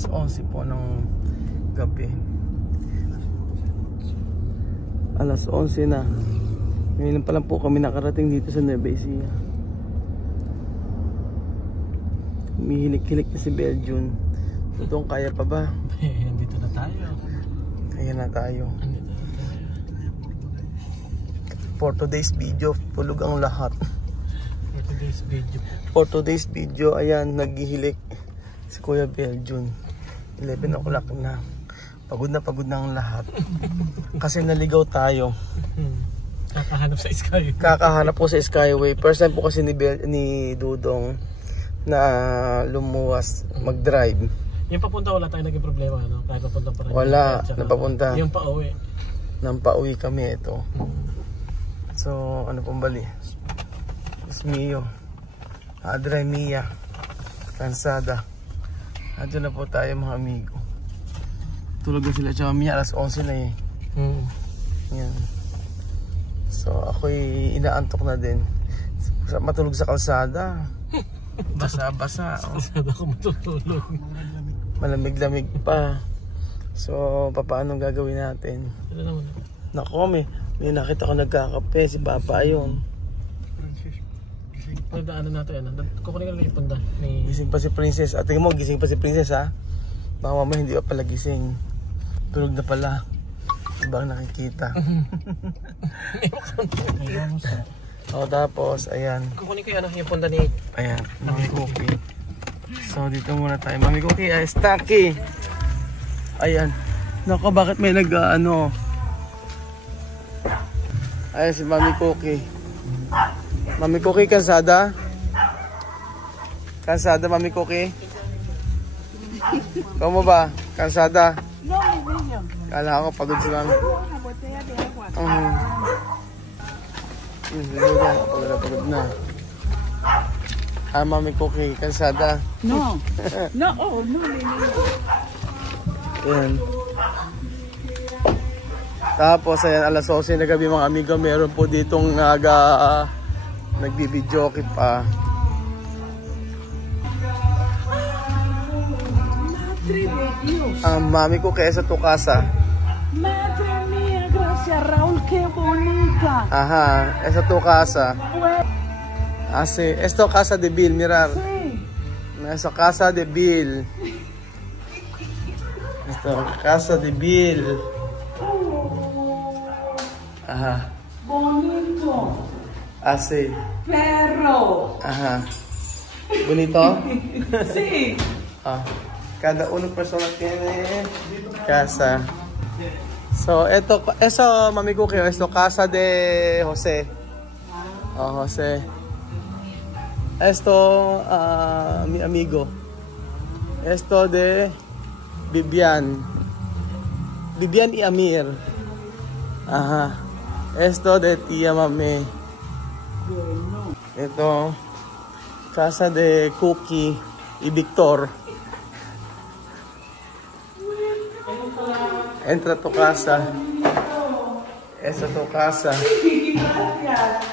Alas 11 po ng gabi. Alas 11 na. Ngayon pa lang po kami nakarating dito sa Nueva Ecija. Humihilik-hilik na si Belgium. Doon kaya pa ba? Andito na tayo. Kaya na tayo. For today's video, tulog ang lahat. For today's video, ayan, naghihilik si Kuya Belgium. 11 o'clock na. Pagod na ang lahat. Kasi naligaw tayo. Kakahanap sa Skyway. Kakahanap po sa Skyway. First time po kasi ni Dudong na lumuwas mag-drive. Yung papunta wala tayong naging problema, no? Kahit papunta pa rin. Wala, napapunta. Yung pauwi. Nang pauwi kami ito. So, ano pong bali? Diyos mio. Adre Mia. Kansada. Andyan na po tayo mga amigo. Tulog na sila. Tsaka Mia, alas 11 na eh. Yan. So, ako'y inaantok na din. Matulog sa kalsada. Basa-basa. Kalsada ako matutulog. Malamig-lamig pa. So, paano gagawin natin? Ano naman? Nako, may nakita ko nagkakape. Si Papa ayun. Pagdaanan natin yan. Kukunin ka lang yung punda. Gising pa si Princess. At tingin mo, gising pa si Princess ha. Baka mamaya hindi pa pala gising. Tulog na pala. Diba ang nakikita? O tapos, ayan. Kukunin ko yung punda ni... Ayan, Mami Cookie. So dito muna tayo. Mami Cookie, ay Stucky. Ayan. Nako, bakit may nag-ano? Ayan si Mami Cookie. Mami Cookie, kansada? Kansada, Mami Cookie? Ikaw mo ba? Kansada? Kala ko pagod si Mami. Pagod na. Mami Cookie, kansada? No. No. Ayan. Tapos ayan, alas 11 na gabi mga amigo, meron po ditong nagbibidyoke pa. Mami ko kaya sa tukasa. Madre mía, gracias Raúl, qué bonita. Ajá, esa tu casa. Ah, sí, esto casa de Bill, mirar. Sí. Esa casa de Bill. Esto casa de Bill. Ajá. Bonito. Ah, sí. Perro. Ajá. Bonito? Sí. Ah, cada una persona tiene casa. So, eso Mami Cookie, esto casa de Jose. Oh, Jose. Esto, mi amigo. Esto de Vivian. Vivian y Amir. Ajá. Esto de tía Mami. Ito, casa de Cookie y Victor. Entra tu casa. Esa tu casa.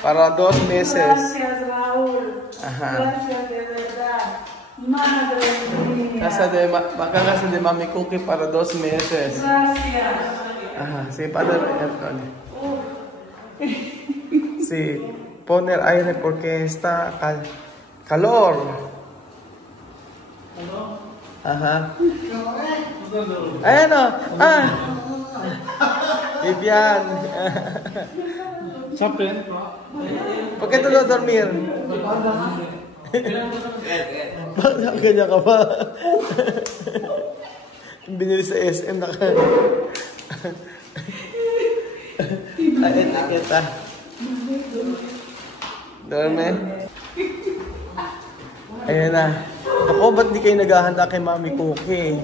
Para 2 meses. Gracias Raúl. Ajá. Gracias de verdad. Madre mía. Casa de Mami Cookie para 2 meses. Gracias. Ajá. Sí, para sí, poner aire porque está calor. Ajá. Ayan o. Vivian. Sapin? ¿Por qué tú no dormir? Bakit ganyan ka ba? Binili sa SM na ka. Ay, nakita. Dorme? Ayan na. Ako, ba't di kayo naghahanda kay Mami Cookie?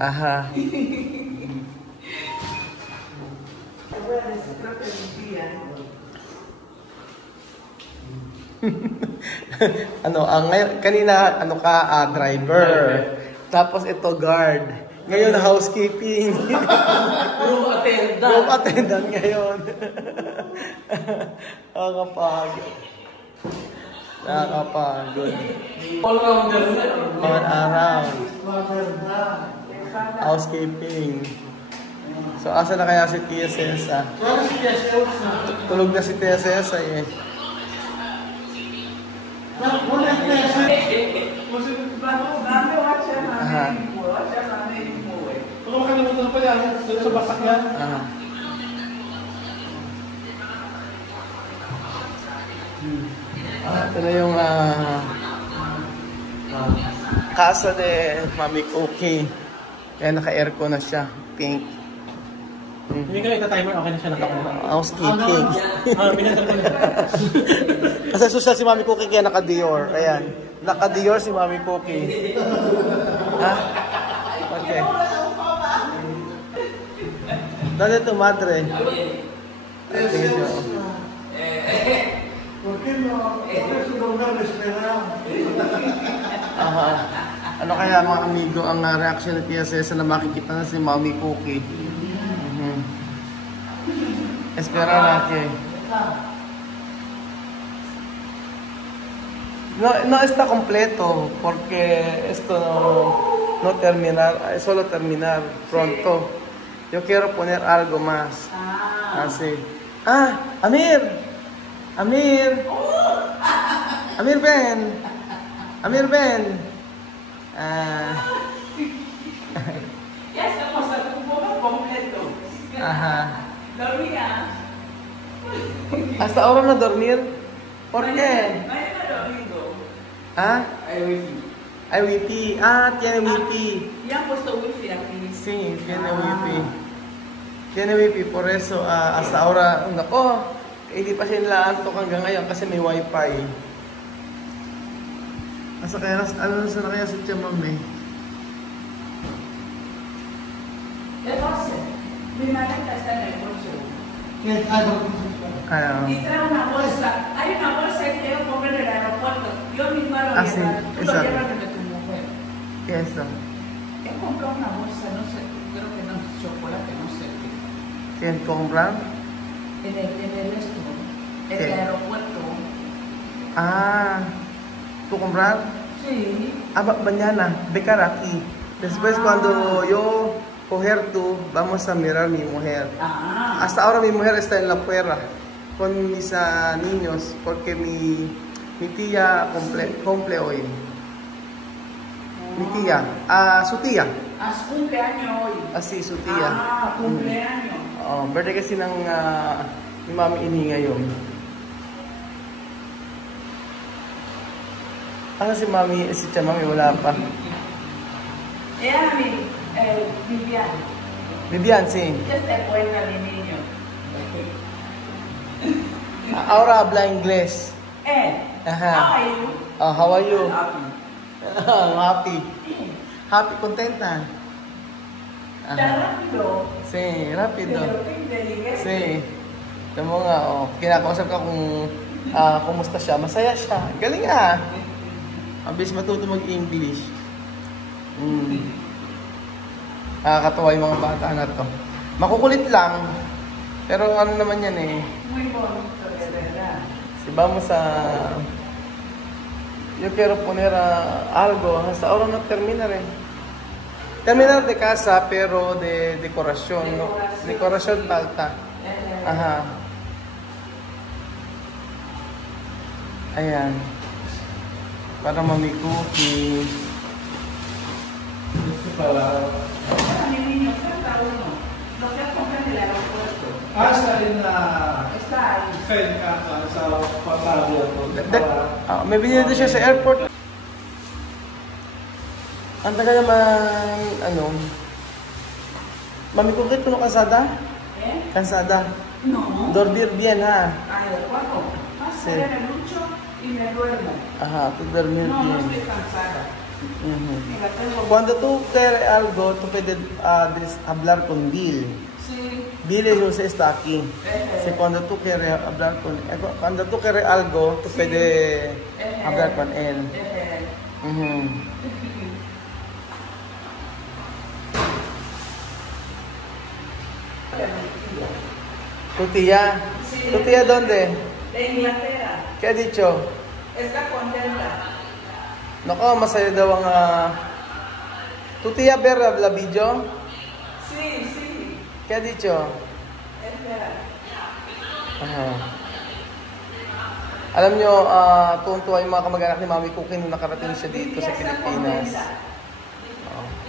Aha. Ngayon, kanina, driver. Tapos ito, guard. Ngayon, housekeeping. Room attendant. Room attendant ngayon. Ang kapagod. Nakakapagod. All-rounder na. All around. Housekeeping. So, asa na kaya si Tia Cesa? Tulog na si Tia Cesa eh. Aha. Kung makalimutan pa yan, doon sa basak yan. Aha. Ito na yung casa de Mami Cookie. Kaya naka-aircon na siya. Pink. Hindi ka na ita-timer, okay na siya nakakuha. Housekeeping. Minasal ko na. Kasi social si Mami Cookie kaya naka-Dior. Ayan. Naka-Dior si Mami Cookie. Ha? Okay. Dale tu madre. Tingin nyo. Aha. Ano kaya mga amigo ang reaction ni Tia Cesa na makikita na si Mami Cookie? Espera natin. No está completo porque esto no terminar, solo terminar pronto. Yo quiero poner algo más. Así. Amir. Amir. Amir, ven. Amir, ven. Ya estamos un poco completo. Ajá. Dormía. Hasta ahora no dormir. ¿Por qué? Mañana domingo. ¿Ah? Hay wifi. Hay wifi. Tiene wifi. Ya han puesto wifi aquí. Sí, tiene wifi. Tiene wifi, por eso hasta ahora, nako, hindi pa siya nilaantok hanggang ngayon kasi may wifi. Asa kaya, ano na kaya si Tia Mami? Entonces, mi maleta está en el bolso. Ano? Y trae una bolsa. Hay una bolsa que yo compré en el aeropuerto. Yo misma lo Sí, llevo. Tú lo exacto. llevas de tu mujer. ¿Qué es eso? He comprado una bolsa, no sé, creo que no es chocolate, no sé qué. ¿Quién compra? En el esto, en ¿Qué? el aeropuerto. ¿Tú comprar? Sí. Mañana, becar aquí. Después cuando yo coger tú, vamos a mirar mi mujer. Hasta ahora mi mujer está en la puerta con mis niños porque mi tía cumple hoy. Mi tía, su tía. Su cumpleaños hoy. Sí, su tía. Cumpleaños. Birthday kasi ng ni Mami Ini ngayon. Ano si Mami, si Tia Mami wala pa. Era Vivian. Vivian, sí. ¿Qué te cuenta mi niño? Ahora habla inglés. Ajá. How are you? How are you? Happy. Happy. Happy, contenta. Tan rápido. Sí, rápido. Pero qué inteligente. Sí. Alam mo nga, kinakausap ka kung kumusta siya. Masaya siya. Galing Mabilis matuto mag-English. Nakakatawa yung mga bata na to. Makukulit lang. Pero ano naman yan Muy bonito, de verdad. Si vamos a... Yo quiero poner algo. Hasta ahora no terminar Terminar de casa, pero de decoración. ¿No? Decoración falta. Ajá. Ayan. Para Mami Cookie. Mi niño, falta uno. Lo que comprar en el aeropuerto. Está en la... Está ahí. Sa pasado ko. May binili din siya sa airport. Ang tagal naman, Mami Cookie, ¿tú no cansada? Cansada. No. Dormir bien, Aeropuerto. Sí. Me lucho y me duermo. Ajá, tú dormir No, no bien. estoy cansada. Y la tengo. Cuando tú quieres algo, tú puedes hablar con Bill. Sí. Bill está aquí. Cuando tú quieres hablar cuando tú quieres algo, tú puedes hablar con él. Sí. ¿Tu tía? ¿Tu tía dónde? De Inglaterra. ¿Qué ha dicho? Está contenta. Nako, masaya daw ang... ¿Tú te ibas a ver la video? Sí, sí. ¿Qué ha dicho? Espera. Alam nyo, tuwang-tuwa yung mga kamag-anak ni Mami Cookie nung nakarating siya dito sa Pilipinas.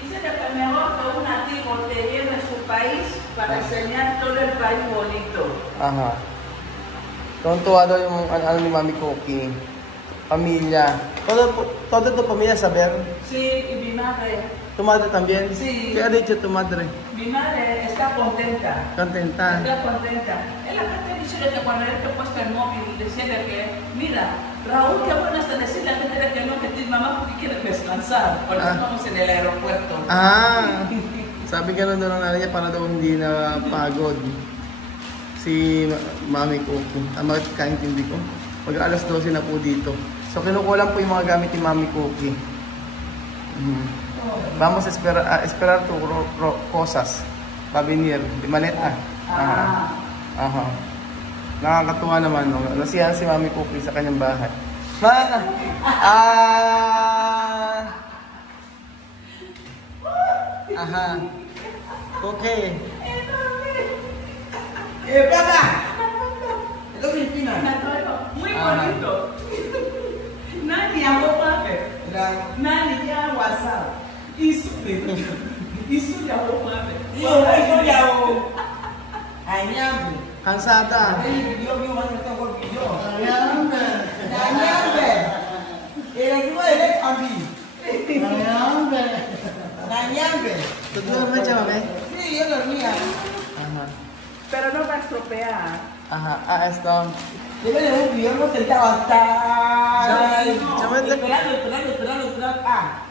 Dice que mejor que un nativo te viene a su país para enseñar todo el país bonito. Aha. Tuwang-tuwa daw yung ano ni Mami Cookie. Pamilya. Todo tu familia saber? Sí, y mi madre. ¿Tu madre también? Sí. ¿Qué ha dicho tu madre? Mi madre está contenta. Contenta. Está contenta. En la gente dice que cuando él te ha puesto el móvil, decirle que, mira, Raúl, qué bueno hasta decirle a la gente que no, que tu mamá porque quiere descansar. Por eso estamos en el aeropuerto. Sabi ka nun ng nanay niya para daw hindi na pagod si Mami Cookie. Magkaintindi ko. Pag alas 12 na po dito. So kinukuha lang po yung mga gamit ni Mami Cookie. Vamos a esperar tu cosas. Va a venir. De maleta. Aha. Nakakatuwa naman. No? Nasiyahan si Mami Cookie sa kanyang bahay. Aha. Okay. Papá. Es Filipina. Muy bonito. Nani hago pape. Nani ya WhatsApp. Isso ya hago pape. Eso ya hago. Anyambe. Kansada. Anyambe. Anyambe. ¿Tú duermes, Mami? Sí, yo dormía. Ajá. Pero no va a estropear. Ajá. Esto. Yo me dejé un sentado hasta... Esperando.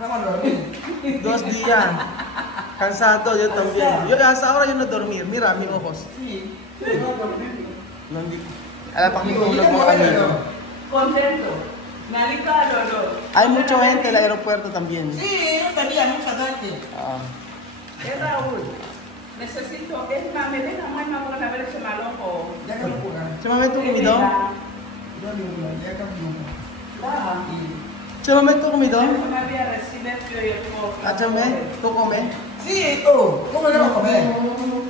Vamos a dormir. 2 días. Cansado yo también. Yo hasta ahora yo no dormir. Mira mis ojos. Sí. Alam pa kami tulog mga amigo. Contento. Nalika, Lolo. Hay mucha gente en el aeropuerto también. Sí, no sabía mucha gente. Ah. Raúl. Necesito, es más, me deja más para ver ese malojo. Ya que lo cura. Chama, ¿tú comido? Ya Chama, ¿tú comido? me había recibido y el poco. Chama, ¿tú comes? Sí, ¿cómo le vamos a comer?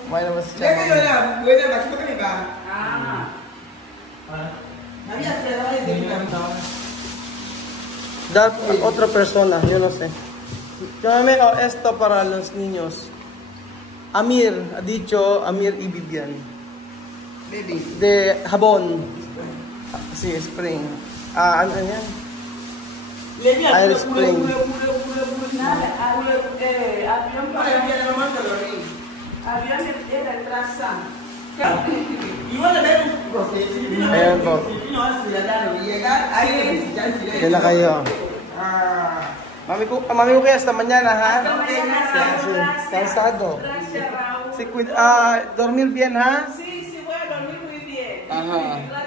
Bueno, pues Ya que yo era buena, la chica que me va. Había cerrado y otra persona, yo no sé. Chama, esto para los niños. Amir, ha dicho Amir y Vivian. Baby. De jabón. Sí, spring. Ano yan? Air spring. Ayan po. Kaya na kayo. Mami ko kaya hasta mañana, ha? Cansado. Gracias, Raúl. Dormir bien, ha? Sí, voy a dormir muy bien. Ajá.